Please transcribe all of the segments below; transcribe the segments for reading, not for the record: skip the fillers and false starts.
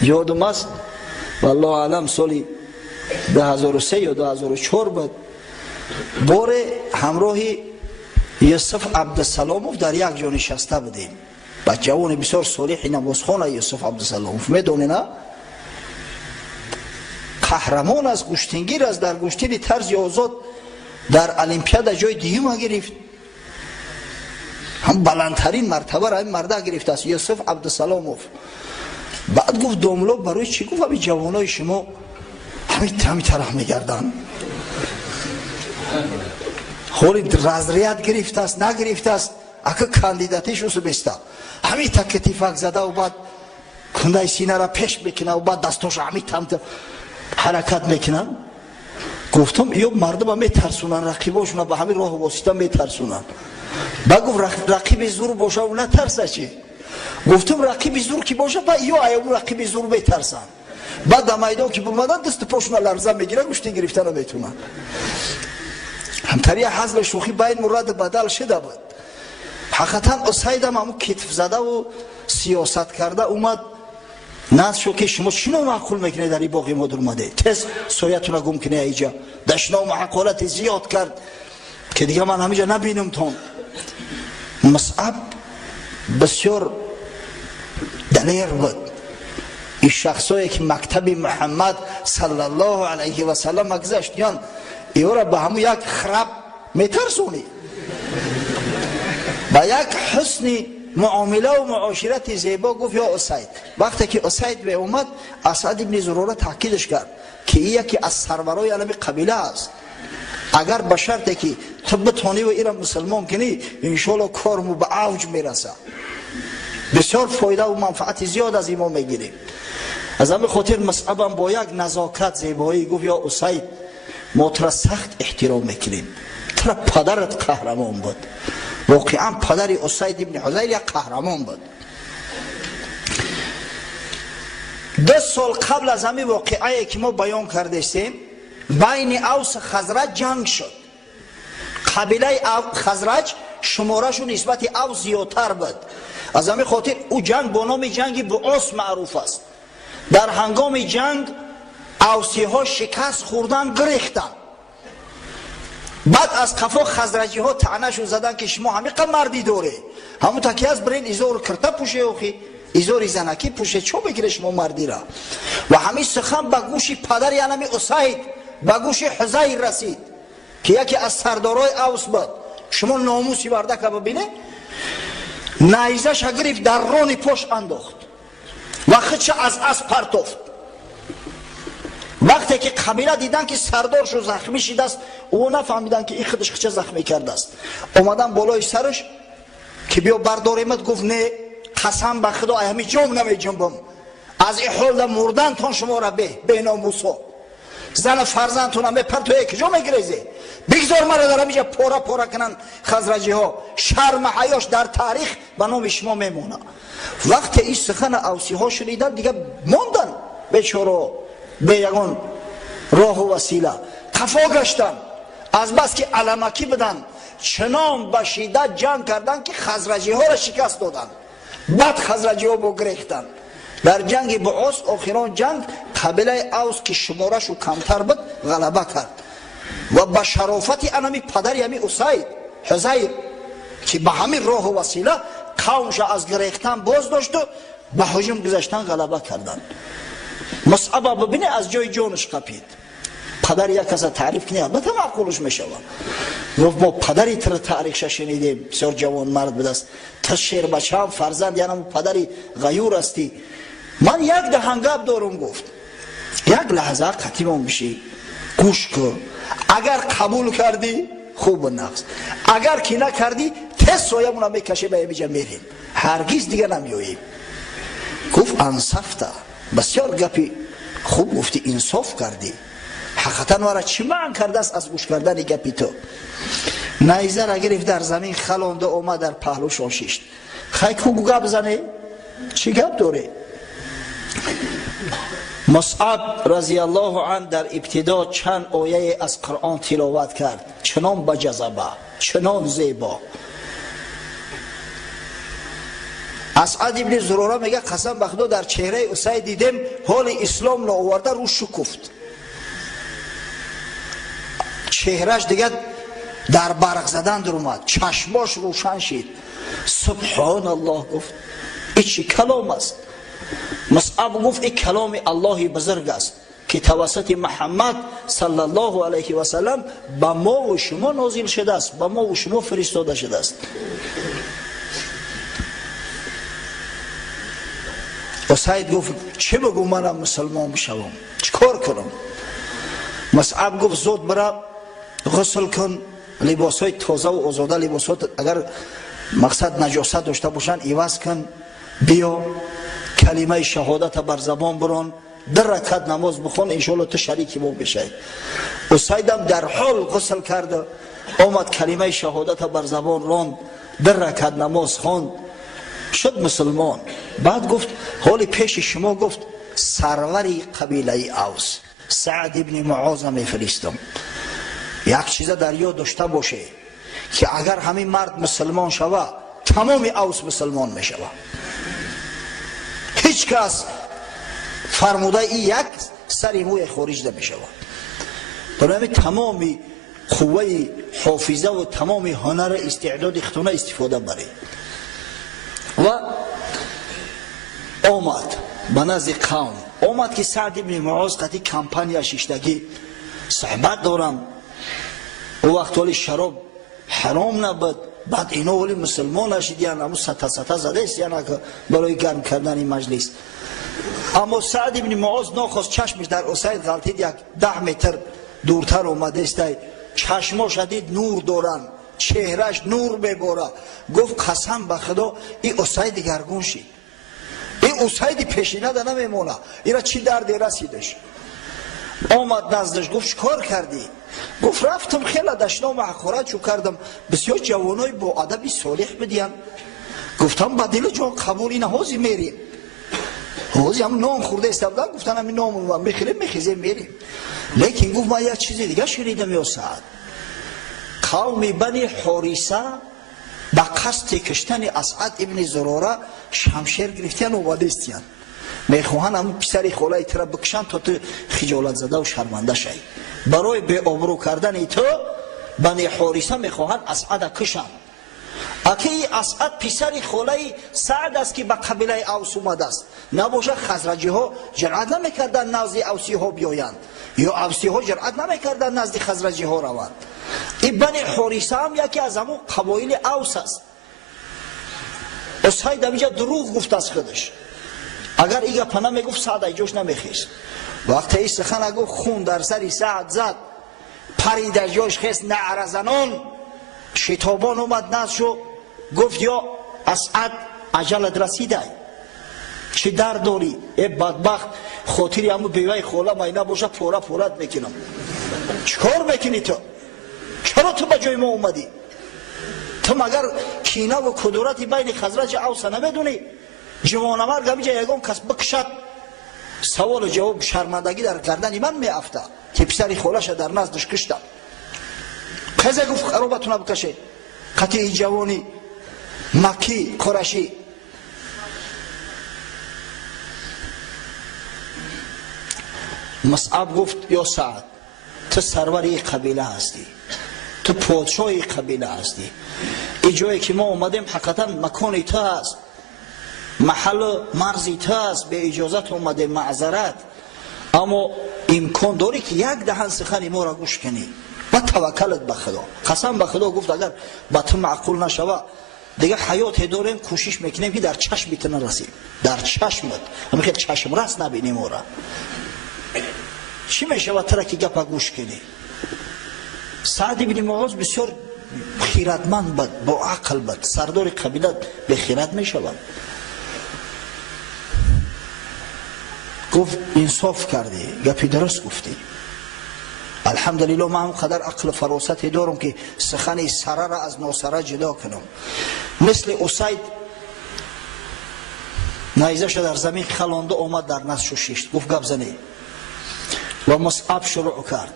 یادم است والله اعلم سالی 2003 یا 2004 بود، بار همراه یوسف عبدالسلاموف در یک جا نشسته بودیم. بچه‌وان بسیار صالح نمازخوان یوسف عبدالسلاموف، میدونی نه؟ قهرمان از گشتنگیر است، در گشتن طرز آزاد در المپیاد جای دیوم گرفت، هم بلندترین مرتبه را این مرده گرفته است یوسف عبدالسلاموف. بعد گفت دوملو برای چی؟ گفت همین جوانای شما همین طرح میگردن، خوری رضریت گرفته است نگرفته است، اگه کاندیداتیش رو بسته همین تکتیفک زده و بعد کنده سینه را پیش بکنه و بعد دستاش همین تمت حرکت میکنن. گفتم یا مردم میترسونن رقیباشون به همین راه واسطه میترسونن. بعد گفت رقیب زور باشه و نترسه چی؟ گفتم رقیب زور کی باشه با یا اون رقیب زور میترسن. بعد در میدان که بومدن دست پاشون لرزه میگیره، گوشتی گرفتن نمیتونن. همطوری حزل شوخی باید مراد بدل شده بود. حقیقتا اسید هم همون کتف زده و سیاست کرده اومد ناز شو که شما چینو معقول میکنه در این باقی ما درماده تز سویتون گم کنه ایجا دشنا معقولت زیاد کرد که دیگه من همیجا نبینم تون. مصعب بسیار دلیر بود. این شخصایی که مکتب محمد صلی الله علیه و سلم مگذشت یان ایو را به همون یک خراب میترسونی، با یک حسن معامله و معاشرت زیبا. گفت یا اسید. وقتی که اسید به اومد اسد ابن زراره تاکیدش کرد که این یکی از سرورای علم قبیله است، اگر به شرطی که تو بتونی و ایران مسلمان کنی انشالله کارمو به اوج میرسه، بسیار فایده و منفعت زیاد از ایمان میگیریم. از همین خاطر مصعب با یک نزاکت زیبایی گفت یا اسید ما تو را سخت احترام میکنیم، تو را پدرت قهرمان بود. واقعا پدر اسید ابن حضیر یک قهرمان بود. 2 سال قبل از همین واقعه که ما بیان کردیم بین اوس خزرج جنگ شد. قبیله خزرج شمارهشون نسبت اوس زیادتر بود. از همین خاطر او جنگ با نام جنگی بعوس معروف است. در هنگام جنگ اوسی ها شکست خوردن گریختن. بعد از قفا خزرجی ها طعنه‌شون زدن که شما همین قد مردی داره، همون تکی از برین ایزار کرته پوشه اوخی ایزار زنکی پوشه چو بگیره شما مردی را. و همین سخن به گوش پدر یعنی اسید به گوش حزیر رسید که یکی از سردارای اوس بود. شما ناموسی برده که ببینه نیزش گرفت در ران پشت انداخت و خودش از پرتافت. وقتی که قبیله دیدن که سردارشو زخمی شده است او نفهمیدن که این خودش چه زخمی کرده است. اومدن بالای سرش که بیا برداریمت. گفت نه قسم به خدا همین جام نمیجنبم، از این حال در مردن تان شما را به ناموسا زن فرزندتون هم پر تو یک جا میگریزه، بگذار مرا دارم اینجا پورا کنن خزرجی ها، شرم حیاش در تاریخ به نام شما میمونه. وقتی این سخن اوسی ها شنیدن دیگه ماندن بیچاره به یگان راه و وسیله قفا گشتن. از بس که علمکی بدن چنان به شدت جنگ کردن که خزرجی ها را شکست دادن. بعد خزرجی ها بگریختن. در جنگ بعوس آخران جنگ قبیله اوس که شمارش کمتر بود غلبه کرد و به شرافت انمی پدر یمی اسید حزیر که به همین راه و وسیله قومش از گریختن باز داشت و به هجوم گذاشتن غلبه کردن. مصعب ببینه از جای جانش قپید. پدر یک کس تعریف کنه البته معقولش میشه. گفت ما پدری تر تاریخش شنیدیم بسیار جوان مرد بود است، تا شیر بچه هم فرزند یعنی پدری غیور استی. من یک دهنگب دارم. گفت یک لحظه قطیمون بشی گوش کن، اگر قبول کردی خوب و نفس، اگر که نکردی تست سایمون هم میکشه به اینجا میریم، هرگیز دیگه نمیاییم. گفت انصفته، بسیار گپی خوب گفتی، انصاف کردی. حقیقتا ورا چی معنی کرده است از گوش کردن گپی تو؟ نیزه را گرفت در زمین خلانده اومد در پهلو شاشیشت. خیلی خوب گپ بزنه چی گپ داره؟ مصعب رضی الله عنه در ابتدا چند آیه از قرآن تلاوت کرد، چنان با جذبه، چنان زیبا. اسعد ابن زروره میگه قسم به خدا در چهره اسید دیدم حال اسلام را آورده رو شکفت، چهرهش دیگه در برق زدن در اومد، چشماش روشن شد. سبحان الله گفت این چه کلام است؟ مصعب گفت این کلام الله بزرگ است که توسط محمد صلی الله علیه و سلم به ما و شما نازل شده است، به ما و شما فرستاده شده است. اسید گفت چه بگو منم مسلمان بشوم، چیکار کنم؟ مصعب گفت زود برا غسل کن، لباسای تازه و آزاده، لباسات اگر مقصد نجاست داشته باشن عوض کن، بیا کلمه شهادت بر زبان بران، در رکعت نماز بخون، انشاءالله تو شریک ما بشه. اسیدم در حال غسل کرده آمد کلمه شهادت بر زبان راند، در رکعت نماز خواند، شد مسلمان. بعد گفت حال پیش شما گفت سروری قبیله اوس سعد ابن معاذ میفرستم، یک چیز در یاد داشته باشه که اگر همین مرد مسلمان شوه تمام اوس مسلمان میشوه. هیچ کس فرموده این یک سری موی خارج نمیشوه. برای تمام قوه حافظه و تمام هنر استعداد اختونه استفاده بره. و آمد به نزد قوم، آمد که سعد ابن معاذ قطعی کمپانی ششتگی صحبت دارم، و وقت ولی شراب حرام نبود، بعد اینا ولی مسلمان شدیان، اما ستا زده است یعنی برای گرم کردن این مجلس. اما سعد ابن معاذ ناخواست چشمش در اسید غلطید، یک 10 متر دورتر اومده است، چشماش دید نور دارن، چهرش نور بباره. گفت قسم به خدا این اسید دگرگون شد، این اسید پیشینه ده نمیمونه، اینا چی دردی رسیدش؟ آمد نزدش گفت چیکار کردی؟ گفت رفتم خیلی دشنا محقارت شو کردم، بسیار جوانای با ادب صالح بدیم، گفتم با دل جان قبول این حوزی میریم، حوزی هم نام خورده استبدن، گفتن همین نام رو میخیریم میخیزیم میریم. لیکن گفت من یک چیزی دیگه شنیدم یا سعد، قوم بنی حریثه به قصد کشتن اسعد ابن زروره شمشیر گرفتن و وادستیان، میخواهن همون پسری خولای تر بکشن تا تو خجالت زده و شرمنده شی. برای به آبرو کردن تو بنی حریثه میخواهن اسعد کشن. اگه اسعد پسری خولای سعد است که به قبیله اوس اومده است، نباشه خزرجی ها جرأت نمیکردن نزد اوسی ها بیایند، یا اوسی ها جرأت نمیکردن نزد خزرجی ها روند. این بنی حریثه هم یکی از همون قبایل اوس است. اسید اینجا دروغ گفت از خودش، اگر ایگه پناه میگفت سعد ایجوش نمیخیست. وقتی این سخن گفت خون در سری سعد زد، پری در جاش خیست نعره زنان، شتابان اومد نزد شو، گفت یا اسعد اجلت رسیده، چه درد داری؟ ای بدبخت خاطری همون بیوه خوله ماینه باشه پوره پورت میکنم. چکار میکنی تو؟ چرا تو به جای ما اومدی؟ تو مگر کینه و کدورتی بین خزرج اوس نمیدونی؟ جوانمرد همینجا یگان کس بکشد، سوال و جواب شرمندگی در گردن من میافته که پسری خولش در نزدش کشتم. خیزه گفت خرابتونه بکشه. قطعی جوانی مکی قرشی مصعب گفت یا سعد تو سروری قبیله هستی، تو پادشاهی قبیله هستی، این جایی که ما اومدیم حقیقتا مکانی تو هست، محل مرزی تو هست، به اجازت اومده معذرت، اما امکان داری که یک دهن سخن ما را گوش کنی و توکلت به خدا. قسم به خدا گفت اگر با تو معقول نشوه دیگه حیات داریم کوشش میکنیم که در چشمت نرسیم، در چشمت همین که چشم رس نبینیم او را. چی میشود ترا که گپ گوش کنی؟ سعد ابن معاذ بسیار خیرتمند بود، با عقل بود، سردار قبیله به خیرت میشود. گفت انصاف کردی، گپی درست گفتی، الحمدلله من هم قدر عقل و فراست دارم که سخن سره را از ناسره جدا کنم. مثل اسید نیزش در زمین خلانده آمد در نزدش ششت، گفت گپ زنی و مصعب شروع کرد.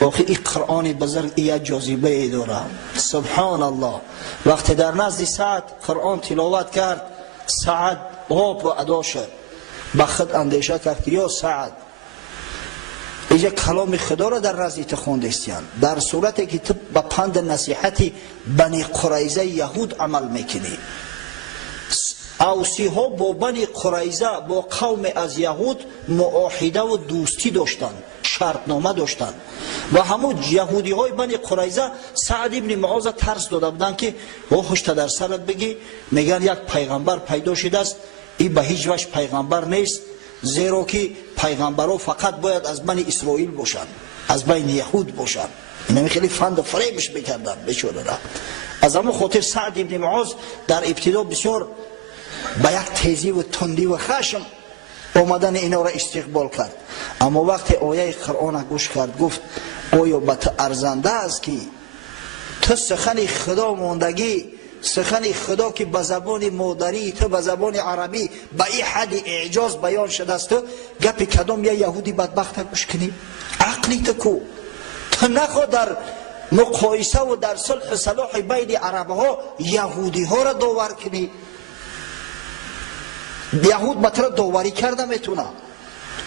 آخه این قرآن بزرگ یک جاذبه ای داره. سبحان الله. وقتی در نزد سعد قرآن تلاوت کرد، سعد آب و ادا شد، با خود اندیشه کرد که یا سعد اینجا کلام خدا را در نزد خوندستیان، در صورتی که تو با پند نصیحتی بنی قریظه یهود عمل میکنی. اوسی ها با بنی قریظه، با قوم از یهود معاهده و دوستی داشتن، شرطنامه داشتن و همون یهودی های بنی قریظه سعد ابن معاذ ترس داده بودن که هشت در سرت بگی، میگن یک پیغمبر پیدا شده است، این به هیچ وجه پیغمبر نیست، زیرا که پیغمبرها فقط باید از بنی اسرائیل باشن، از بین یهود باشن. اینا خیلی فند و فریبش بکردن بیچاره را. از همون خاطر سعد ابن معاذ در ابتدا بسیار با یک تیزی و تندی و خشم آمدن اینا را استقبال کرد. اما وقتی آیه قرآن گوش کرد، گفت آیا به تو ارزنده است که تو سخن خدا موندگی، سخن خدا که به زبان مادری تو به زبان عربی به این حد اعجاز بیان شده است، گپ کدام یا یهودی بدبخت گوش کنی؟ عقلی تو کو؟ تو نخواه در مقایسه و در صلح و صلاح بین عرب ها یهودی ها را داور کنی؟ یهود بطور داوری کرده میتونه،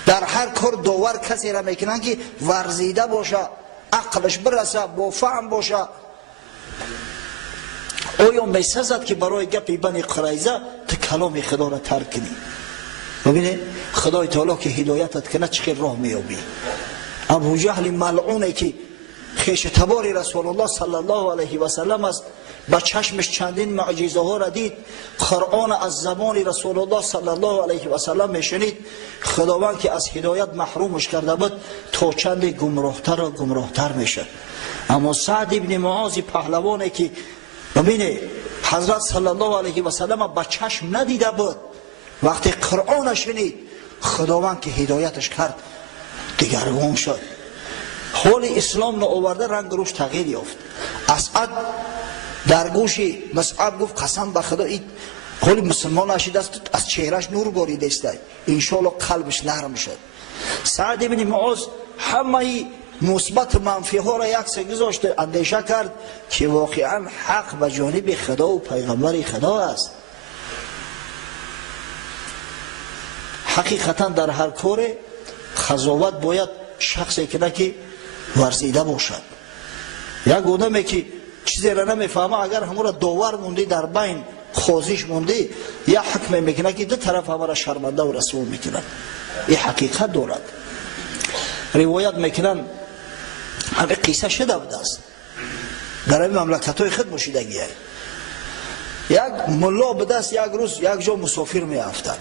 در هر کار داور کسی را میکنن که ورزیده باشه، عقلش برسه، با فهم باشه. آیا میسزد که برای گپ بنی قریظه تو کلام خدا را ترک کنی؟ ببینید خدای تعالی که هدایتت کنه چقدر راه میابی. ابو جهل ملعونه که خیش تبار رسول الله صلی الله علیه و سلم است، با چشمش چندین معجزه ها را دید، قرآن از زبان رسول الله صلی الله علیه و سلم میشنید. خداوند که از هدایت محرومش کرده بود تا چند گمراهتر و گمراهتر میشد. اما سعد ابن معاذ پهلوانی که ببینه حضرت صلی الله علیه و سلم با چشم ندیده بود، وقتی قرآن شنید خداوند که هدایتش کرد دگرگون شد. حال اسلام را آورده رنگ روش تغییر یافت. اسعد در گوش مصعب گفت قسم به خدا این حال مسلمان نشید است، از چهرش نور باریده است، انشاءالله قلبش نرم شد. سعد ابن معاذ همه مثبت منفی ها را یک سه گذاشت، اندیشه کرد که واقعا حق به جانب خدا و پیغمبر خدا است. حقیقتا در هر کار قضاوت باید شخصی که ورزیده باشد. یک آدمی که چیزی را نمیفهمه اگر همون را داور موندی، در بین خوزش موندی، یا حکم میکنه که دو طرف همه را شرمنده و رسوا میکنن. این حقیقت دارد. روایت میکنن همه قصه شده بوده است در این مملکت های خود باشیدگی. یک ملا به دست یک روز یک جا مسافر می افتد.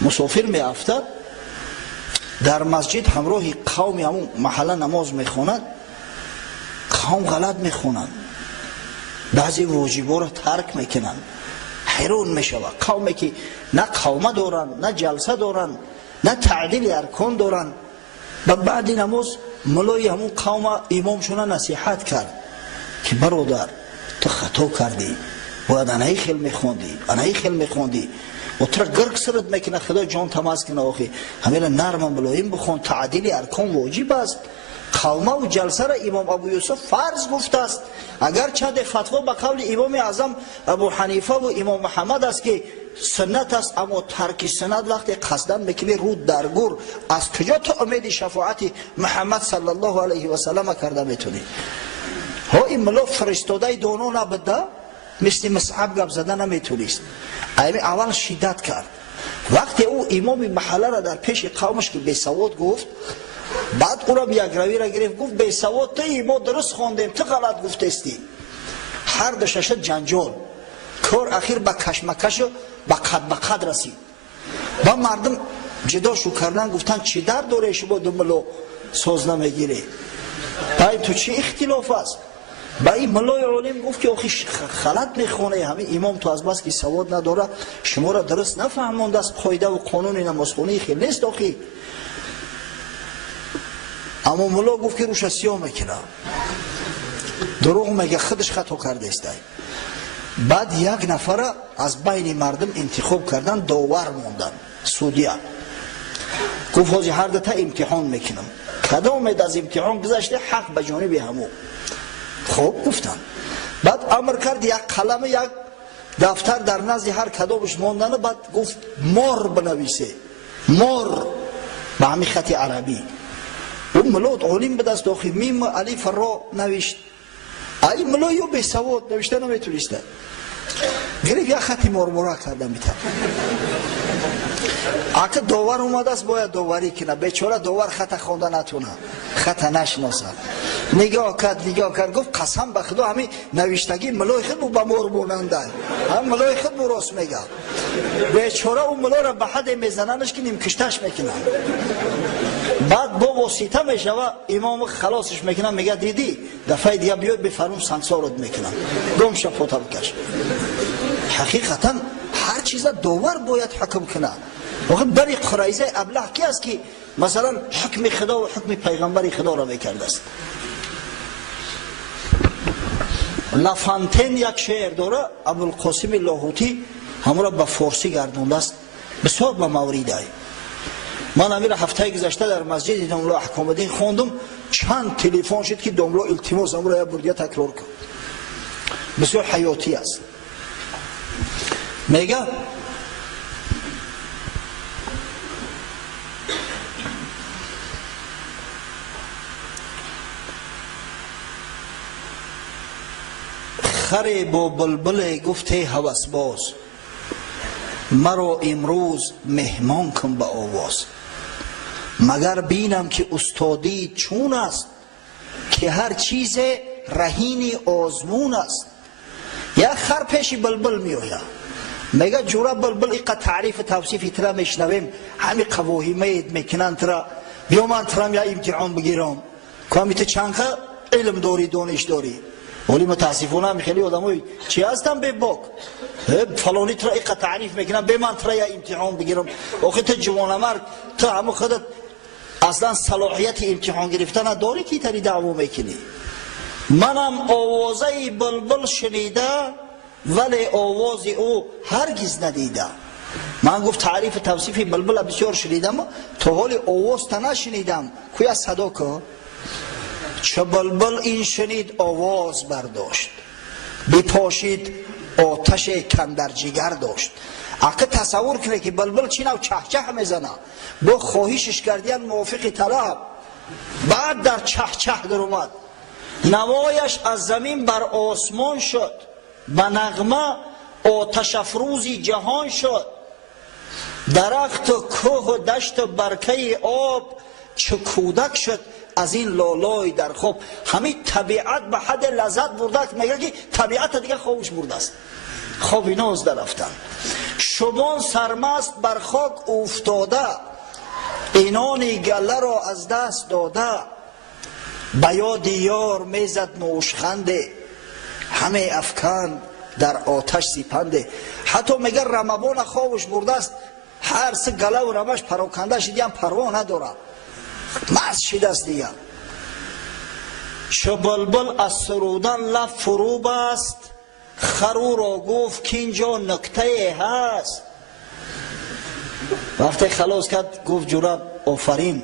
مسافر می افتد در مسجد همراه قومی همون محله نماز می خوند. قوم غلط می خوند، بعضی واجبا را ترک میکنن. حیران می شود. قومی که نه قومه دارن، نه جلسه دارن، نه تعدیل ارکان دارن. بعد نماز ملای همون قوم امامشون نصیحت کرد که برادر تو خطا کردی، باید انهی خیل میخوندی، انهی خیل میخوندی و تو را گرگ سرت میکنه، خدا جان تماس کنه. آخی همین نرم و ملایم بخون، تعدیل ارکان واجب است. قومه و جلسه را امام ابو یوسف فرض گفته است. اگر چند فتوا به قول امام اعظم ابو حنیفه و امام محمد است که سنت است، اما ترک سنت وقتی قصدن میکنی رود در گور، از کجا تو امید شفاعت محمد صلی الله علیه و سلم کرده میتونی؟ ها این ملا فرستاده دانو نبوده، مثل مصعب گپ زده نمیتونیست. اول شدت کرد. وقتی او امام محله را در پیش قومش که بیسواد گفت، بعد او را یک روی را گرفت، گفت بیسواد تو ما درست خواندیم، تو غلط گفتستی. هر دشش جنجال کار اخیر به کشمکش و به قد رسید. با مردم جدا شو کردن، گفتن چی درد داره شما دو ملا ساز نمیگیری؟ باید تو چی اختلاف است؟ با این ملای عالم گفت که آخی غلط میخونه، همین امام تو از بس که سواد نداره شما را درست نفهمونده است، قاعده و قانون نمازخونی خیلی نیست آخی. اما ملا گفت که روش سیاه میکنه، دروغ میگه، خودش خطا کرده است. بعد یک نفر از بین مردم انتخاب کردن، داور موندن، سودیه. گفت حاجی هر دو تا امتحان میکنم، کدام از امتحان گذشته حق به جانب همو. خب گفتن. بعد امر کرد یک قلم یک دفتر در نزد هر کدامش ماندن، بعد گفت مار بنویسه، مار به همین خط عربی. اون ملوت علیم به دست آخی میم الف را نوشت. ای ملایو به سواد نوشته نمیتونسته، گریف یک خط مرمورا کردن بیتر. اگه داور اومده است باید داوری کنه، بیچاره داور خط خونده نتونه، خط نشناسه. نگاه کرد گفت قسم به خدا همین نوشتگی ملای خود با مور بوننده، هم ملای خود راست میگه. بیچاره اون ملا را به حد میزننش که نیم کشتش میکنن. بعد با واسطه میشوه امام خلاصش میکنن، میگه دیدی دفعه دیگه بیاد بفرمون سنگسارت میکنن، گم شو پوتا بکش. حقیقتا هر چیز داور باید حکم کنه. وقت بری قریزه ابله کی است که مثلا حکم خدا و حکم پیغمبر خدا را میکرده است. لافانتین یک شعر داره، ابوالقاسم لاهوتی همون به فارسی گردونده است، بسیار به موریده. من امیر هفته گذشته در مسجد دملا احکام الدین خوندم، چند تلفن شد که دملا التماس امر را بردیا تکرار کن، بسیار حیاتی است. میگه خر با بلبل گفته هوس باز، مرا امروز مهمان کن به آواز. مگر بینم که استادی چون است، که هر چیز رهین آزمون است. یا خر پیش بلبل می آید، میگه جورا بلبل ایقا تعریف توصیفی ترا میشنویم، همی قواهی مید میکنن ترا، بیا من ترا یا امتحان بگیرم که همی تو چنخه علم داری دانش داری. ولی متاسفانه هم خیلی آدمایی چی هستن به باک فلانی ترا ایقا تعریف میکنن، به من ترا یا امتحان بگیرم. آخه تو جوان مرد تو همه خودت اصلا صلاحیت امتحان گرفتن داری که تری دعوا میکنی. منم آوازه بلبل شنیده ولی آواز او هرگز ندیده. من گفت تعریف توصیف بلبل بسیار شنیدم، تا حال آواز تا نشنیدم. کوی از صدا که چه بلبل این شنید آواز برداشت، بپاشید آتش کندر جگر داشت. اگه تصور کنه که بلبل چی نو چه چه میزنه، با خواهشش کردین موافق طلب، بعد در چه چه در اومد، نوایش از زمین بر آسمان شد، به نغمه آتش افروزی جهان شد. درخت و کوه و دشت و برکه آب چه کودک شد از این لالای در خواب. همین طبیعت به حد لذت برده که میگه که طبیعت دیگه خوابش برده است، خوابی ناز در رفتن. شبان سرمست بر خاک افتاده، اینان گله را از دست داده. به یاد یار میزد نوشخنده، همه افکن در آتش سیپنده. حتی میگه رمبان خوابش برده است، هر سه گله و رمش پراکنده شدی هم پروا نداره، مرز شده است دیگه. چو بلبل از سرودن لب فرو بست، خرو را گفت که اینجا نکته هست. وقتی خلاص کرد گفت جورا آفرین،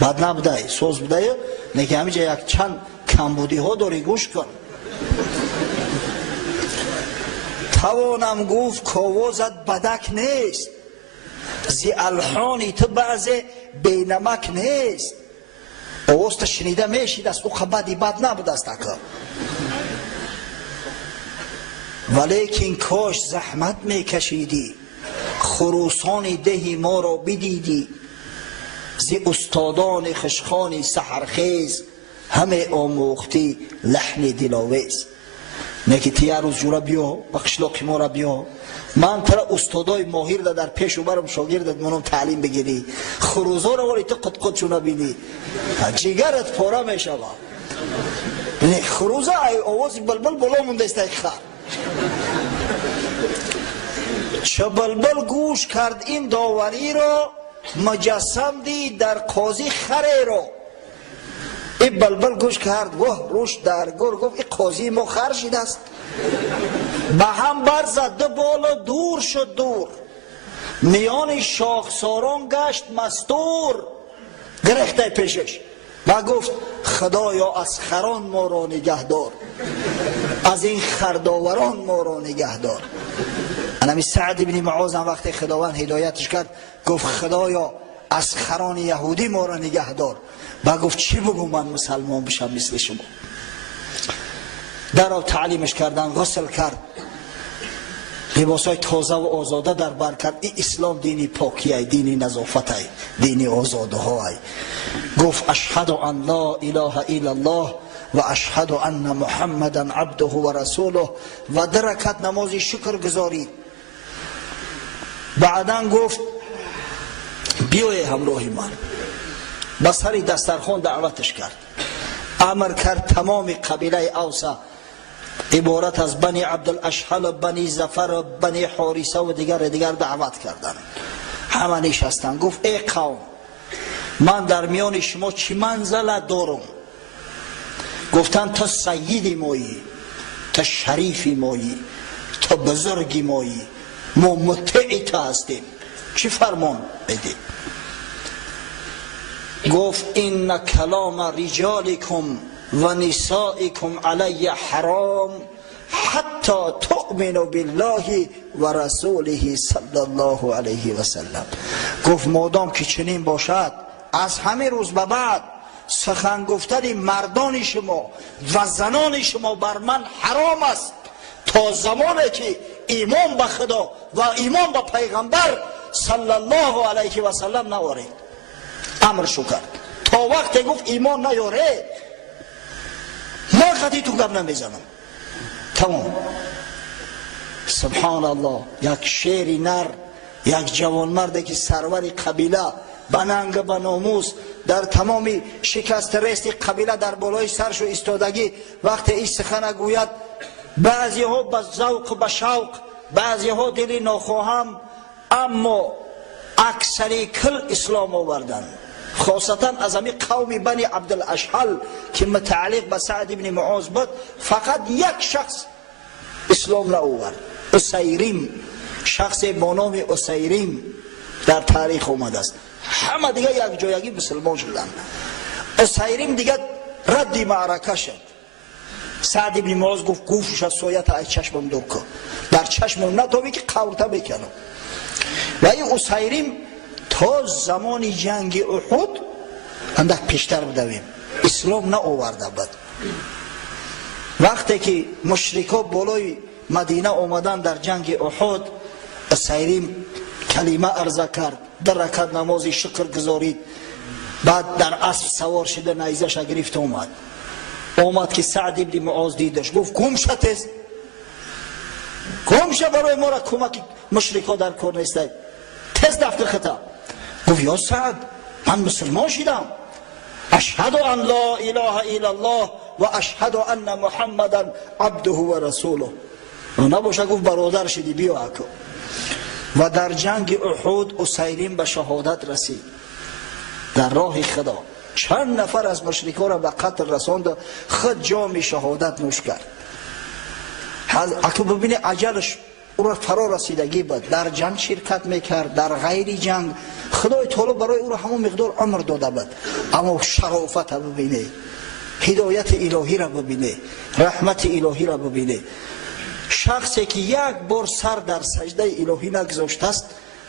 بد نبوده، سوز بوده، نگه همینجا یک چند کمبودی ها داری گوش کن. توانم گفت که آوازت بدک نیست، زی الحانی تو بعض بینمک نیست. آواز تا شنیده میشید است، او خبادی بد نبود است اکا. ولیکن کاش زحمت میکشیدی، خروسان دهی ما را بدیدی. زی استادان خشخانی سحرخیز، همه آموختی لحن دلاویز. نکی تی روز جورا بیا بخشلاقی ما را بیا، من ترا استادای ماهر در پیش و برم شاگردت منم تعلیم بگیری. خروزا را ولی تو قد چو نبینی جگرت پاره میشوه. خروزا آواز بلبل بالا مونده است خر. چه بلبل گوش کرد این داوری را، مجسم دید در قاضی خره را. این بلبل گوش کرد واه روش درگور، گفت این قاضی ما خر شده است. به هم برزد دو بالا دور شد دور، میان شاخساران گشت مستور گرفته پیشش و گفت خدایا از خران ما را نگهدار، از این خرداوران ما را نگهدار. انمی سعد بن معاذ وقتی خداوند هدایتش کرد گفت خدایا از خران یهودی ما را نگهدار. و گفت چی بگو من مسلمان بشم مثل شما؟ در تعلیمش کردن، غسل کرد، لباسای تازه و آزاده در بر کرد. این اسلام دینی پاکیه، دینی نظافت ای، دینی آزاده های. گفت اشهد ان لا اله الا الله و اشهد ان محمدا عبده و رسوله و در رکعت نماز شکر گزارید. بعدن گفت بیای همراه من. به سر دسترخوان دعوتش کرد، امر کرد تمام قبیله اوسا عبارت از بنی عبدالاشحل و بنی زفر و بنی حارثه و دیگر دعوت کردن. همه نشستن. گفت ای قوم، من در میان شما چی منزله دارم؟ گفتن تا سیدی مایی، تا شریفی مایی، تا بزرگی مایی، ما مطیعی تا هستیم، چی فرمان بدیم؟ گفت این کلام رجالکم و نسائکم علی حرام حتی تؤمنوا بالله و رسوله صلی الله علیه و سلم. گفت مادام که چنین باشد از همه روز به بعد سخن گفتن مردان شما و زنان شما بر من حرام است تا زمانی که ایمان به خدا و ایمان به پیغمبر صلی الله علیه و سلم نیارید. امرشو کرد تا وقتی گفت ایمان نیاره ما خطی تو گب نمیزنم. تمام. سبحان الله. یک شیر نر، یک جوان مرد که سرور قبیله بننگ به ناموس در تمام شکست رست قبیله در بالای سرش و ایستادگی وقتی این سخن گوید، بعضی ها به ذوق و به شوق، بعضی ها دلی ناخواهم، اما اکثری کل اسلام آوردن. خاصتا از همین قوم بنی عبدالاشحل که متعلق به سعد بن معاذ بود فقط یک شخص اسلام را آورد، اسیریم. شخص با نام اسیریم در تاریخ اومده است. همه دیگه یک جایگی مسلمان شدن. اسیریم دیگه رد معرکه شد. سعد بن معاذ گفت گوشش از سویت از چشمم دور کن، در چشمم نتابی که قورته بکنم. و این اسیریم تا زمان جنگ احد اندک پیشتر بدویم اسلام نه آورده بود. وقتی که مشرکا بالای مدینه آمدن در جنگ احد، اسیریم کلمه عرضه کرد، در رکعت نماز شکر گزارید، بعد در اسب سوار شده نیزش گرفت اومد که سعد بن معاذ دیدش گفت گم شد، گم شد، برای ما را کمک مشرکا در کار نیست، تز دفتر خطا. گفت یا سعد من مسلمان شدم، اشهد ان لا اله الا الله و اشهد ان محمدا عبده و رسوله. نباشه گفت برادر شدی بیا اکو. و در جنگ احد اسیریم به شهادت رسید در راه خدا. چند نفر از مشرکان را به قتل رساند، خود جام شهادت نوش کرد. اکو ببینی عجلش او را فرا رسیدگی بود، در جنگ شرکت میکرد، در غیر جنگ خدای تعالی برای او را همون مقدار عمر داده بود. اما شرافت را ببینه، هدایت الهی را ببینه، رحمت الهی را ببینه. شخصی که یک بار سر در سجده الهی نگذاشته است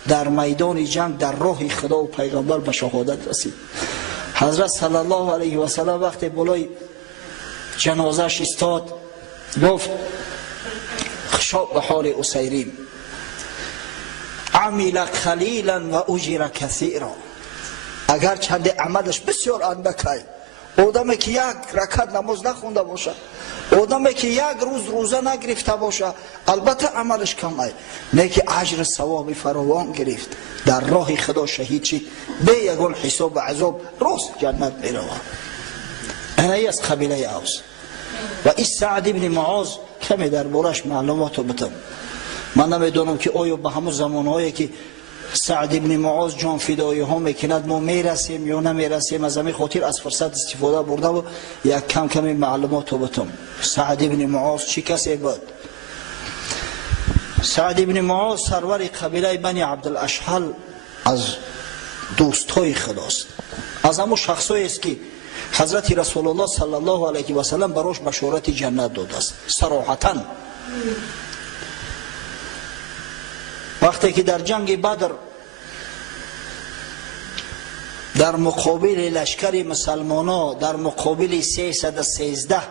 در میدان جنگ در راه خدا و پیغمبر به شهادت رسید. حضرت صلی الله علیه و سلم وقتی بالای جنازش استاد گفت خشاب به حال اسیریم، عمل قلیلا و اجر کثیرا. اگر چند عملش بسیار اندکی، آدمی که یک رکعت نماز نخونده باشه، آدمی که یک روز روزه نگرفته باشه، البته عملش کمه، نه که اجر ثواب فراوان گرفت، در راه خدا شهید شد به یگان حساب و عذاب راست جنت میرود. اینایی از قبیله اوس. و این سعد بن معاذ کمی در بارش معلوماتو بدم. من نمیدونم که آیا به همون زمانهایی که سعد بن معاذ جان فدایی ها میکند ما میرسیم یا نمیرسیم، از همین خاطر از فرصت استفاده برده و یک کمی معلوماتو بدم. سعد بن معاذ چی کسی بود؟ سعد ابن معاذ سرور قبیله بنی عبدالاشهل از دوستای خداست، از همون شخصایی است که حضرت رسول الله صلی الله علیه و سلم براش بشارت جنت داده است صراحتاً. وقتی که در جنگ بدر در مقابل لشکر مسلمانا، در مقابل 313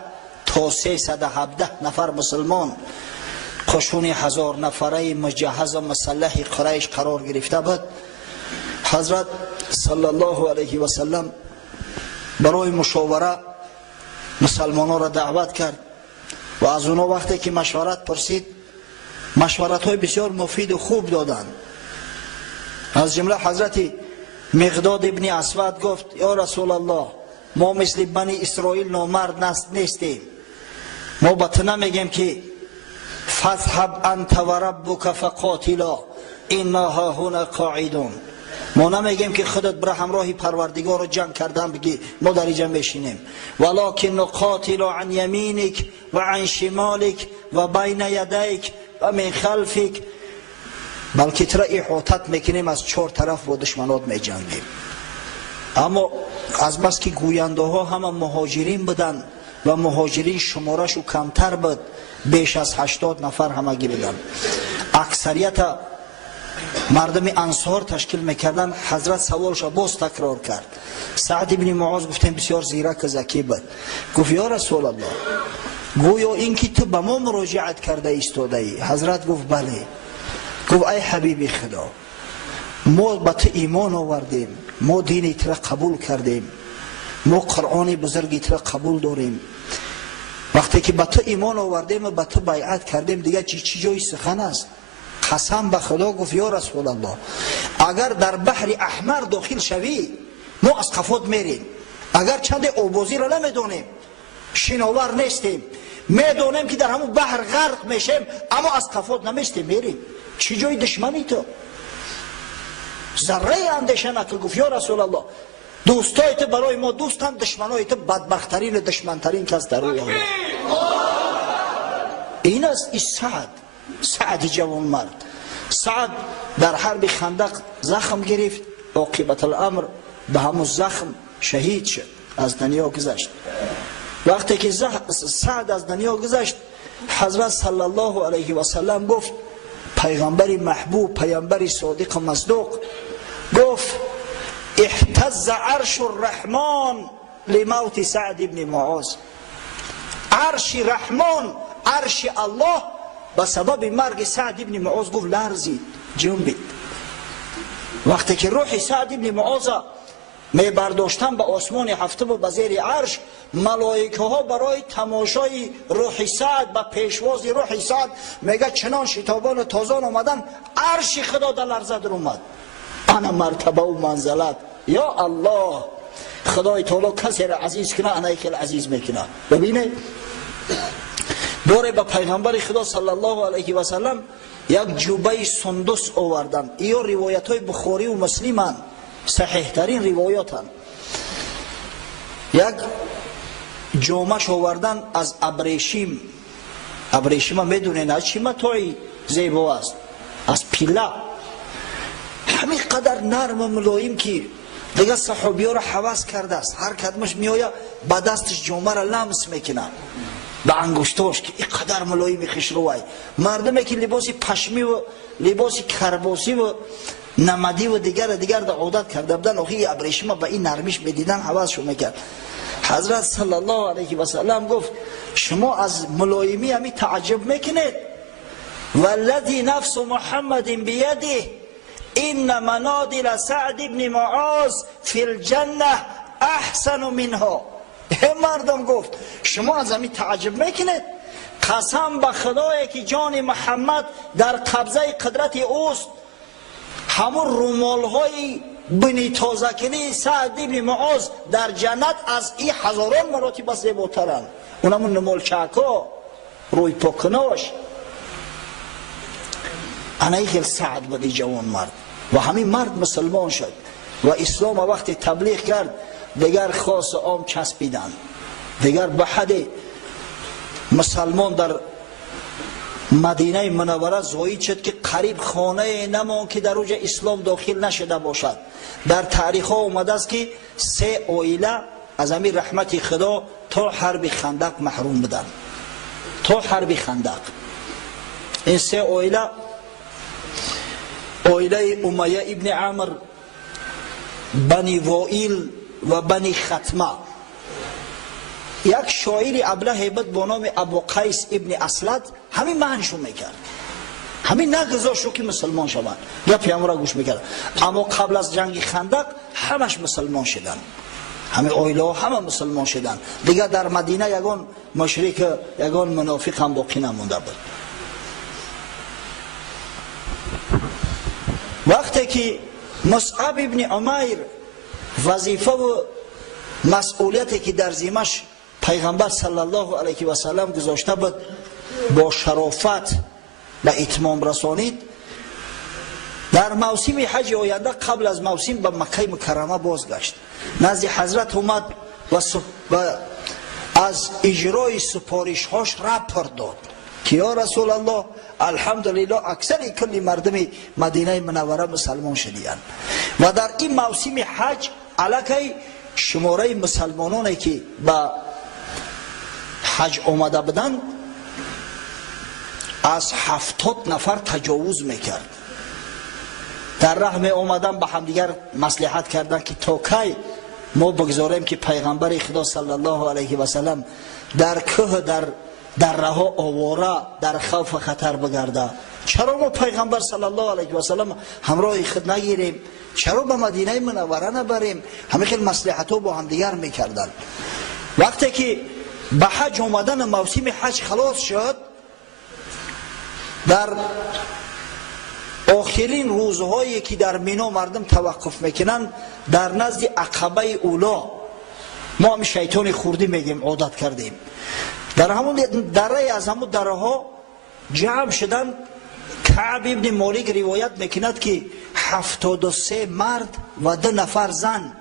تا 317 نفر مسلمان قشون 1000 نفره مجهز و مسلح قریش قرار گرفته بود، حضرت صلی الله علیه و سلم برای مشاوره مسلمانان را دعوت کرد و از اونا وقتی که مشورت پرسید مشورت های بسیار مفید و خوب دادن. از جمله حضرت مقداد ابن اسود گفت یا رسول الله ما مثل بنی اسرائیل نامرد نیستیم، ما به تو نمیگیم که فذهب انت و ربک فقاتلا انا هاهنا قاعدون، ما نمیگیم که خودت بر همراه پروردگار رو جنگ کردن بگی ما در اینجا بشینیم، ولکن نقاتل عن یمینک و عن شمالک و بین یدیک و من خلفک، بلکه تو را احاطت میکنیم، از 4 طرف با دشمنات میجنگیم. اما از بس که گوینده ها همه مهاجرین بودن و مهاجرین شمارشو کمتر بود، بیش از 80 نفر همگی بودن، اکثریت مردم انصار تشکیل میکردن. حضرت سوالش باز تکرار کرد. سعد ابن معاذ گفتن بسیار زیرک و ذکی بود، گفت یا رسول الله گویا این که تو به ما مراجعت کرده ایستاده ای؟ حضرت گفت بله. گفت ای حبیب خدا ما به تو ایمان آوردیم، ما دین تو را قبول کردیم، ما قرآن بزرگی تو را قبول داریم، وقتی که به تو ایمان آوردیم و به تو بیعت کردیم دیگه چی جای سخن است؟ قسم به خدا گفت یا رسول الله اگر در بحر احمر داخل شوی ما از قفات میریم، اگر چند آبازی را نمیدونیم، شناور نیستیم، میدونیم که در همون بحر غرق میشیم اما از قفات نمیستیم میریم، چی جای دشمنی تو؟ ذره اندیشه نکن. گفت یا رسول الله دوستای تو برای ما دوستن، دشمنای تو بدبختترین و دشمنترین کس در روی الله. این است سعد جوان مرد. سعد در حرب خندق زخم گرفت، عاقبت الامر به همون زخم شهید شد، از دنیا گذشت. وقتی که سعد از دنیا گذشت حضرت صلی الله علیه و سلم گفت، پیغمبر محبوب، پیغمبر صادق و مصدوق گفت اهتز عرش الرحمن لموت سعد ابن معاذ، عرش رحمان، عرش الله به سبب مرگ سعد ابن معاذ گفت لرزید، جنبید. وقتی که روح سعد ابن معاذ می برداشتن به آسمان هفتم و به زیر عرش، ملائکه ها برای تماشای روح سعد به پیشواز روح سعد میگه چنان شتابان و تازان آمدن عرش خدا در لرزه در اومد. انا مرتبه و منزلت، یا الله خدای تعالی کسی را عزیز کنه انا خیلی عزیز میکنه. ببینه دوره به پیغمبر خدا صلی الله علیه و سلم یک جوبه سندس آوردن. این روایت های بخاری و مسلم صحیح ترین روایات هستند. یک جامش آوردن از ابریشم. ابریشم میدونین از چی متاعی زیبا است؟ از پیله. همین قدر نرم و ملایم که دیگه صحابی ها را حوض کرده است. هر کدمش میآید با دستش جامه را لمس میکنه به انگشتاش که این قدر ملایم خشروای. مردمی که لباس پشمی و لباس کرباسی و نمدی و دیگر در عادت کرده بودن، آخی ابریشم به این نرمیش بدیدن حوضشو میکرد. حضرت صلی الله علیه و سلم گفت شما از ملایمی همی تعجب میکنید؟ والذی نفس محمد بیده این منادل سعد ابن معاذ فی الجنه احسن منها. مردم گفت شما از همی تعجب میکنید؟ قسم به خدایی که جان محمد در قبضه قدرت اوست، همون رومال های بنی تازکنی سعد ابن معاذ در جنت از این هزاران مراتب زیباترن. اونمون نمال چکا، روی پاکناش. انایی خیلی سعد بودی جوان مرد و همین مرد مسلمان شد و اسلام وقتی تبلیغ کرد دیگر خاص عام چسبیدن، دیگر به حد مسلمان در مدینه منوره زایید شد که قریب خانه نمان که در اوج اسلام داخل نشده باشد. در تاریخ ها اومده است که 3 عائله از امیر رحمت خدا تا حرب خندق محروم بودن. تا حرب خندق این 3 عائله، عائله امیه ابن عمرو، بنی وائل و بنی ختمه. یک شاعر ابله هیبت با نام ابو قیس ابن اسلط همین معنیشون میکرد، همین نگذاشت که مسلمان شوند یا پیامبر گوش میکرد. اما قبل از جنگ خندق همش مسلمان شدن، همه عائله ها همه مسلمان شدن دیگه. در مدینه یگان مشرک یگان منافق هم باقی نمونده بود. وقتی که مصعب ابن عمیر وظیفه و مسئولیتی که در ذمه‌اش پیغمبر صلی الله علیه و سلم گذاشته بود با شرافت به اتمام رسانید، در موسم حج آینده قبل از موسم به مکه مکرمه بازگشت. نزد حضرت اومد و از اجرای سپارش هاش رپورت داد که یا رسول الله الحمدلله اکثر کل مردم مدینه منوره مسلمان شدیدند و در این موسم حج علاکه شماره مسلمانانی که به حج آمده بودند از 70 نفر تجاوز میکرد. در راه می آمدن به همدیگر مصلحت کردن که تا کی ما بگذاریم که پیغمبر خدا صلی الله علیه و سلم در کوه در راه آواره در خوف خطر بگرده؟ چرا ما پیغمبر صلی الله علیه و سلم همراه خود نگیریم؟ چرا به مدینه منوره نبریم؟ همه خیلی مصلحت ها با همدیگر میکردن. وقتی که به حج آمدن موسم حج خلاص شد، در آخرین روزهایی که در مینا مردم توقف میکنن در نزد عقبه اولا، ما هم شیطان خوردی میگیم عادت کردیم، در همون دره از همون دره ها جمع شدن. کعب ابن مالک روایت میکند که 73 مرد و 2 نفر زن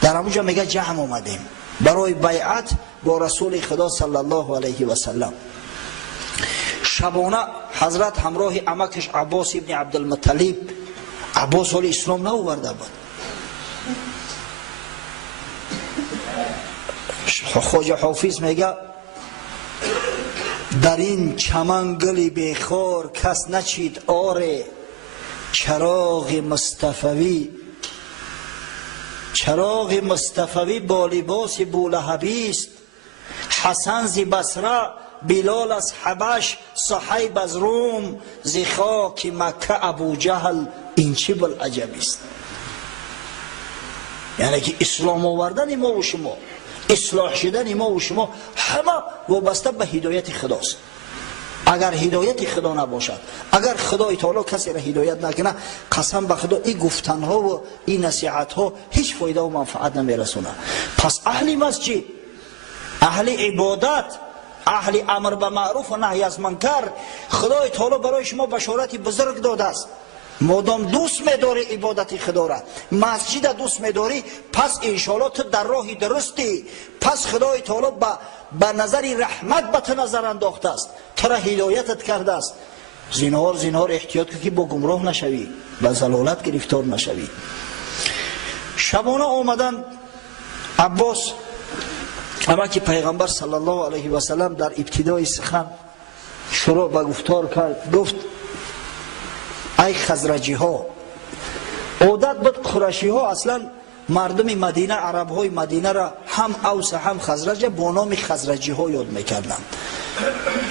در همونجا میگه جمع آمدیم برای بیعت با رسول خدا صلی الله علیه و سلم. شبانه حضرت همراه عمکش عباس ابن عبدالمطلب، عباس حال اسلام ناورده بود، خواجه حافظ میگه در این چمن گلی بیخار کس نچید آره، چراغ مصطفوی با لباس بولهبی است، حسن ز بصره، بلال از حبش، صهیب از روم، ز خاک مکه ابو جهل، این چه بلعجب است. یعنی که اسلام آوردن ما و شما، اصلاح شدن ما و شما همه وابسته به هدایت خداست. اگر هدایت خدا نباشد، اگر خدای تعالی کسی را هدایت نکنه، قسم به خدا این گفتن ها و این نصیحت ها هیچ فایده و منفعت نمیرسونه. پس اهل مسجد، اهل عبادت، اهل امر به معروف و نهی از منکر، خدای تعالی برای شما بشارتی بزرگ داده است. مادام دوست می‌داری عبادت خدا را، مسجد دوست می‌داری، پس انشاءالله تو در راه درستی، پس خدای تعالی به نظر رحمت به تو نظر انداخته است، تو را هدایتت کرده است. زینهار احتیاط کن که با گمراه نشوی، به ضلالت گرفتار نشوی. شبانه آمدن عباس اما که پیغمبر صلی الله علیه و سلم در ابتدای سخن شروع به گفتار کرد، گفت ای خزرجی ها، عادت بود قریشی ها اصلا مردم مدینه، عرب های مدینه را هم اوس هم خزرج با نام خزرجی ها یاد میکردن.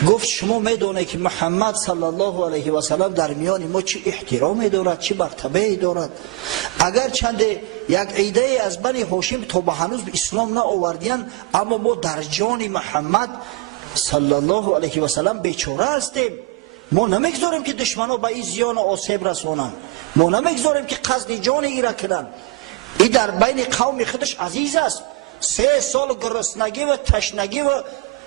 گفت شما میدونه که محمد صلی الله علیه و سلم در میان ما چه احترامی دارد، چه مرتبه دارد. اگر چند یک عیده از بنی هاشم تا به هنوز به اسلام نه آوردین، اما ما در جان محمد صلی الله علیه و سلم بیچاره هستیم. ما نمیگذاریم که دشمنا به این زیان و آسیب رسونن، ما نمیگذاریم که قصد جان ای را کنن. این در بین قوم خودش عزیز است. 3 سال گرسنگی و تشنگی و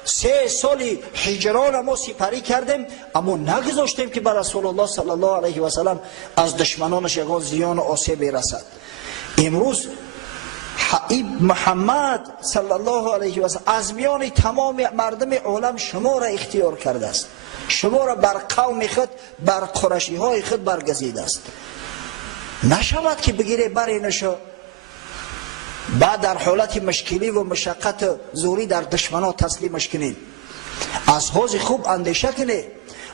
3 سال هجران ما سپری کردیم، اما نگذاشتیم که به رسول الله صلی الله علیه و سلم از دشمنانش یگان زیان و آسیب رسد. امروز محمد صلی الله علیه و سلم از میان تمام مردم عالم شما را اختیار کرده است، شما را بر قوم خود، بر قریشی های خود برگزیده است. نشود که بگیره برینشو بعد در حالت مشکلی و مشقت زوری در دشمنان تسلیمش کنید. از حوض خوب اندیشه کنه،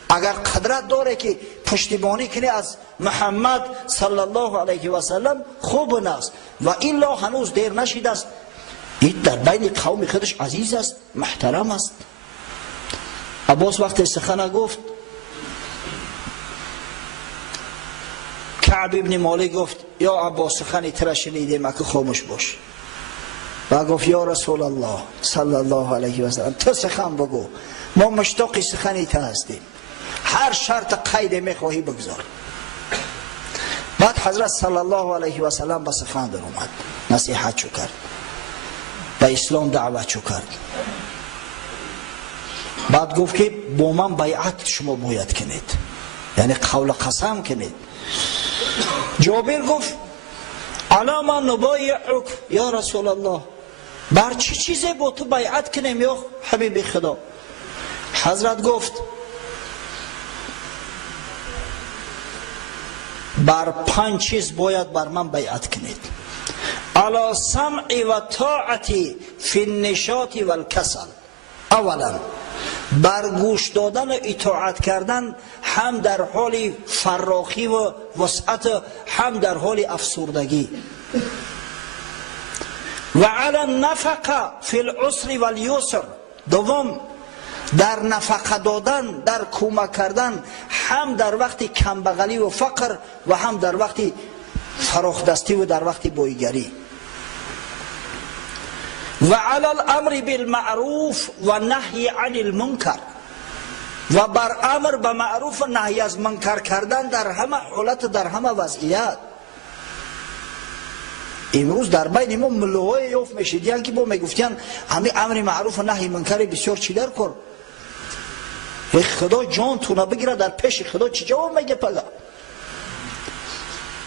اگر قدرت داره که پشتیبانی کنه از محمد صلی الله علیه و سلم خوب است، و الا هنوز دیر نشده است. این در بین قوم خودش عزیز است، محترم است. عباس وقت سخن گفت، کعب ابن مالک گفت یا عباس سخنی ترا شنیدیم که خاموش باش. و گفت یا رسول الله صلی الله علیه و سلم تو سخن بگو، ما مشتاق سخنی تو هستیم، هر شرط قید میخواهی بگذار. بعد حضرت صلی الله علیه و سلم به سخن در اومد، نصیحت چو کرد، به اسلام دعوت چو کرد. بعد گفت که با من بیعت شما باید کنید، یعنی قول قسم کنید. جابر گفت علا ما نبایعک یا رسول الله، بر چی چیزی با تو بیعت کنیم یا حبیب خدا؟ حضرت گفت بر 5 چیز باید بر من بیعت کنید. علی سمع و طاعتی فی النشاط و الکسل. اولا بر گوش دادن و اطاعت کردن، هم در حال فراخی و وسعت، هم در حال افسردگی. و علی النفقه فی العسر و الیسر. دوم در نفقه دادن، در کمک کردن، هم در وقت کمبغلی و فقر و هم در وقت فراخ دستی و در وقت بویگری. و علی الامر بالمعروف و نهی عن المنکر، و بر امر به معروف و نهی از منکر کردن در همه حالت، در همه وضعیت. امروز در بین ما ملوهای یوف میشیدین که با میگفتین همین امر معروف و نهی منکر بسیار چی در کن. خدا جان تو نبگیره، در پیش خدا چی جواب میگه؟ پگه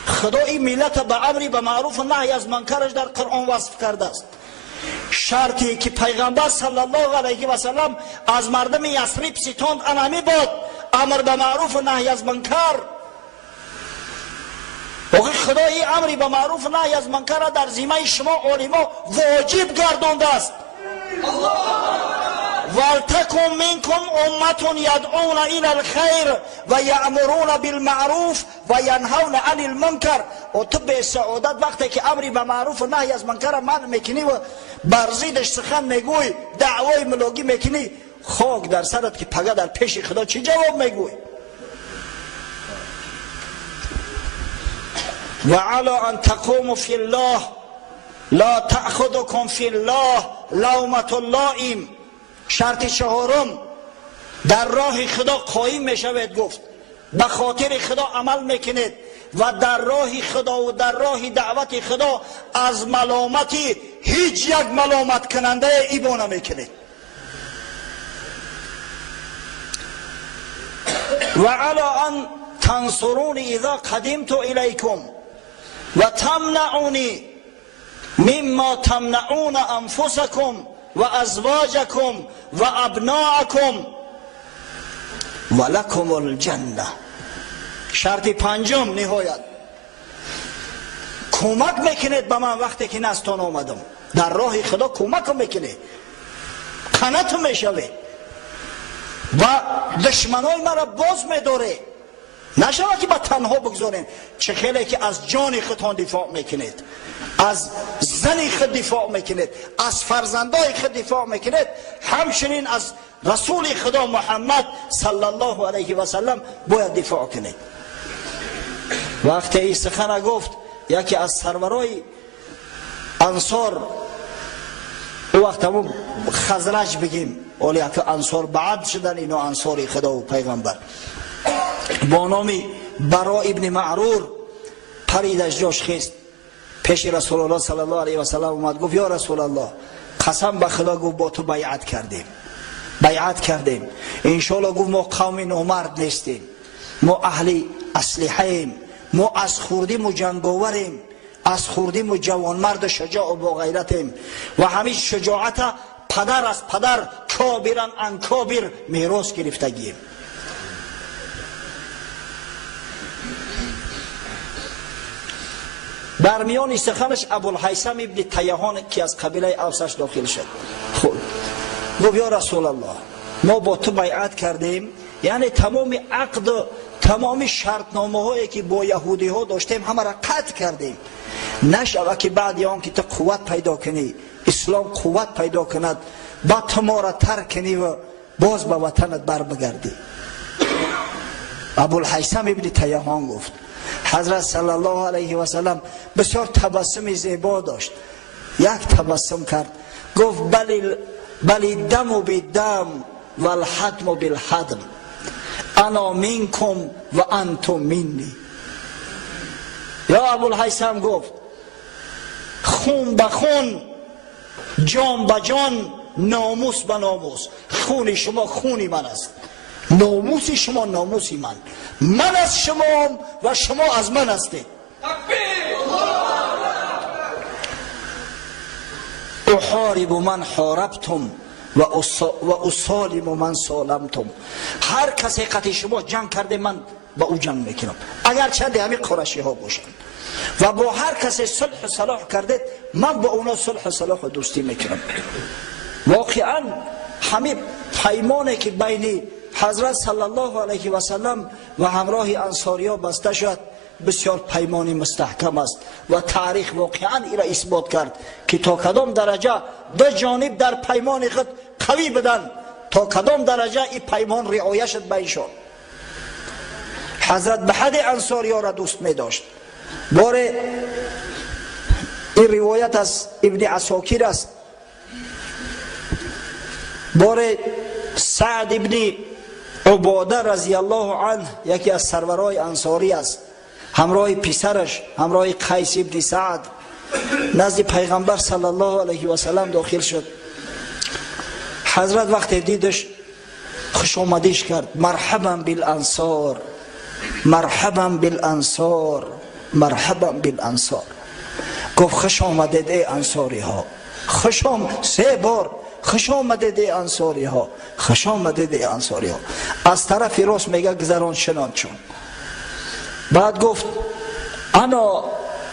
خدا این ملت به امر به معروف و نهی از منکرش در قرآن وصف کرده است. شرطی که پیغمبر صلی الله علیه و سلم از مردم یثرب ستاند انمی بود امر به معروف و نهی از منکر. وقتی خدا این امری به معروف و نهی از منکر را در ذمه شما علما واجب گردانده است. ولتکن منکم امة یدعون الی الخیر و یأمرون بالمعروف و ینهون عن المنکر. و تو به سعادت وقتی که امری به معروف و نهی از منکر منع میکنی و بر ضدش سخن میگوی، دعوای ملاگی میکنی، خاک در سرت که پگه در پیش خدا چی جواب میگوی؟ و علی ان تقوموا فی الله لا تأخذکم فی الله لومة لائم. شرط چهارم در راه خدا قایم میشوید، گفت به خاطر خدا عمل میکنید و در راه خدا و در راه دعوت خدا از ملامتی هیچ یک ملامت کننده ایبا نمیکنید. و علی ان تنصرونی اذا قدمت الیکم و تمنعونی مما تمنعون انفسکم و ازواجکم و ابناءکم و لکم الجنه. شرط پنجم نهایت کمک میکنید به من وقتی که نستان آمدم، در راه خدا کمک میکنید، قنات میشوید و دشمنای مرا باز میداره. نشود که با تنها بگذارین. چه خیلی که از جان خودتان دفاع میکنید، از زن خود دفاع میکنید، از فرزندای خود دفاع میکنید، همچنین از رسول خدا محمد صلی الله علیه و سلم باید دفاع کنید. وقتی این سخن گفت، یکی از سرورای انصار، او وقت همون خزرج بگیم، ولی که انصار بعد شدن، اینا انصاری خدا و پیغمبر، با نامی برا ابن معرور پرید از جاش خیست پیش رسول الله صلی الله علیه و سلم اومد، گفت یا رسول الله قسم به خدا، گفت با تو بیعت کردیم انشالله. گفت ما قوم نامرد نیستیم، ما اهل اسلحه ایم، ما از خوردیم و جنگاوریم، از خوردیم و جوانمرد شجاع و با غیرتیم و همین شجاعت پدر از پدر کابران ان کابر میراث گرفتگیم. در میان سخنش ابوالهیثم ابن تیهان که از قبیله اوسش داخل شد. خب گفت یا رسول الله ما با تو بیعت کردیم، یعنی تمام عقد و تمام شرطنامه هایی که با یهودی ها داشتیم همه را قطع کردیم، نشوه که بعد آن که تو قوت پیدا کنی، اسلام قوت پیدا کند، بعد تو ما را ترک کنی و باز به وطنت بر بگردی. ابوالهیثم ابن تیهان گفت حضرت صلی الله علیه و سلم بسیار تبسم زیبا داشت، یک تبسم کرد گفت بلی دم بالدم و الحدم بالحدم انا منکم و انتم منی. یا ابوالهیثم گفت خون به خون، جان به جان، ناموس به ناموس، خون شما خونی من است، ناموس شما ناموسی من از شما و شما از من هستید. احارب من حاربتم و اسالم من سالمتم. هر کسی قطع شما جنگ کرده من با او جنگ میکنم، اگر چند همین قرشی ها باشن، و با هر کسی صلح و صلاح کرده من با اونا صلح و صلاح و دوستی میکنم. واقعا همین پیمانی که بین حضرت صلی الله علیه و سلم و همراه انصاری ها بسته شد بسیار پیمانی مستحکم است و تاریخ واقعا این را اثبات کرد که تا کدام درجه دو جانب در پیمان خود قوی بدن، تا کدام درجه این پیمان رعایت شد بینشان. حضرت به حد انصاری ها را دوست می داشت. باره این روایت از ابن عساکر است، باره سعد ابن عباده رضی الله عنه یکی از سرورای انصاری است، همراه پسرش همراه قیس ابن سعد نزد پیغمبر صلی الله علیه و سلم داخل شد. حضرت وقتی دیدش خوش آمدیش کرد، مرحبا بالانصار، مرحبا بالانصار، مرحبا بالانصار. گفت خوش آمدید ای انصاری ها، خوش آمدید، 3 بار خوش آمدید ای انصاری ها، خوش آمدید ای انصاری ها. از طرف راست میگه گذران شنان چون. بعد گفت انا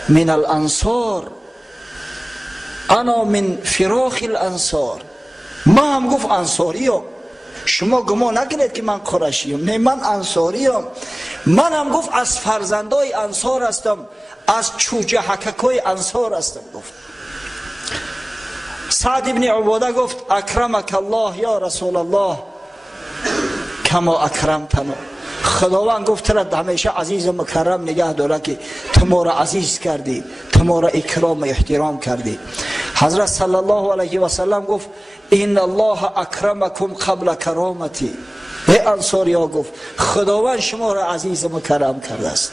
من الانصار، انا من فراخ الانصار. ما هم گفت انصاری هم، شما گمان نکنید که من قریشی ام، نه من انصاری ام. من هم گفت از فرزندای انصار هستم، از چوجه حککای انصار هستم. گفت سعد ابن عباده گفت اکرمک الله یا رسول الله کما اکرمتنا. خداوند گفت ترا همیشه عزیز و مکرم نگه داره که تو ما را عزیز کردی، تو ما را اکرام و احترام کردی. حضرت صلی الله علیه و سلم گفت ان الله اکرمکم قبل کرامتی. به انصاری ها گفت خداوند شما را عزیز و مکرم کرده است،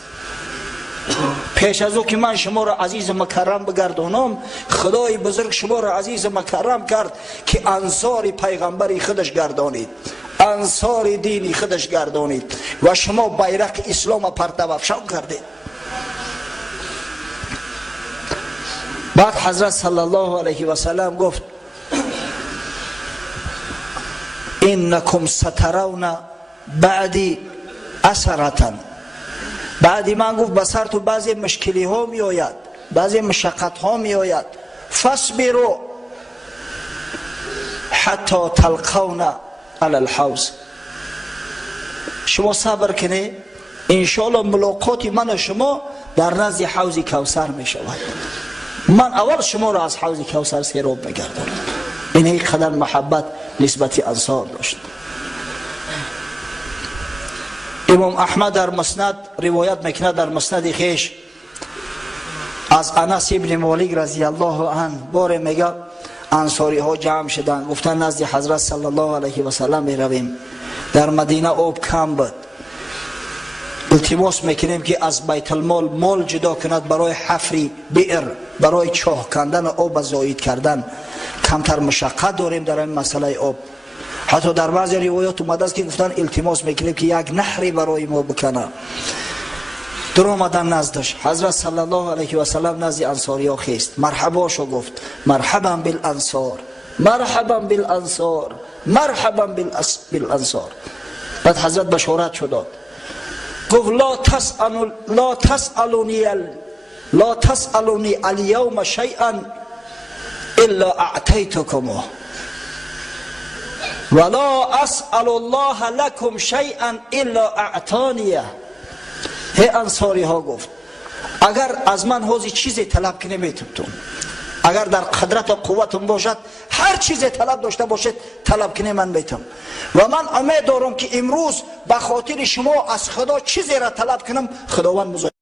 پیش از او که من شما را عزیز و مکرم بگردانم، خدای بزرگ شما را عزیز و مکرم کرد که انصار پیغمبری خودش گردانید، انصار دینی خودش گردانید و شما بیرق اسلام پرتو افشان کردید. بعد حضرت صلی الله علیه و سلم گفت انکم سترون بعدی اثرتن. بعدی من گفت بسر تو بعضی مشکلی ها می آید، بعضی مشقت ها می آید، فاصبروا حتی تلقون علی الحوض. شما صبر کنید، انشاءالله ملاقات من و شما در نزد حوض کوثر می شود. من اول شما را از حوض کوثر سیراب میگردم. این قدر محبت نسبت انصار داشت. امام احمد در مسند روایت میکنه، در مسند خیش از انس ابن مالک رضی الله عنه باره میگه انصاری ها جمع شدن، گفتن نزد حضرت صلی الله علیه و سلم میرویم، در مدینه آب کم بود، التماس میکنیم که از بیت المال مال جدا کند برای حفری بئر، برای چاه کندن آب زایید کردن، کمتر مشقت داریم در این مسئله آب. حتی در بعضی روایات اومده است که گفتن التماس میکنیم که یک نهری برای ما بکنه. در آمدن نزدش. حضرت صلی الله علیه و سلم نزد انصاری ها خیست، مرحبا شو گفت، مرحبا بالانصار، مرحبا بالانصار، مرحبا بالانصار. بعد حضرت بشارت شد داد، گفت لا تسألونی اليوم شیئا الا اعطیتکمه ولا اسأل الله لكم شیئا الا اعطانیه. هی انصاری ها گفت اگر از من حوزی چیزی طلب کنه میتونم، اگر در قدرت و قوتم باشد هر چیزی طلب داشته باشد طلب کنه من میتونم، و من امید دارم که امروز به خاطر شما از خدا چیزی را طلب کنم خداوند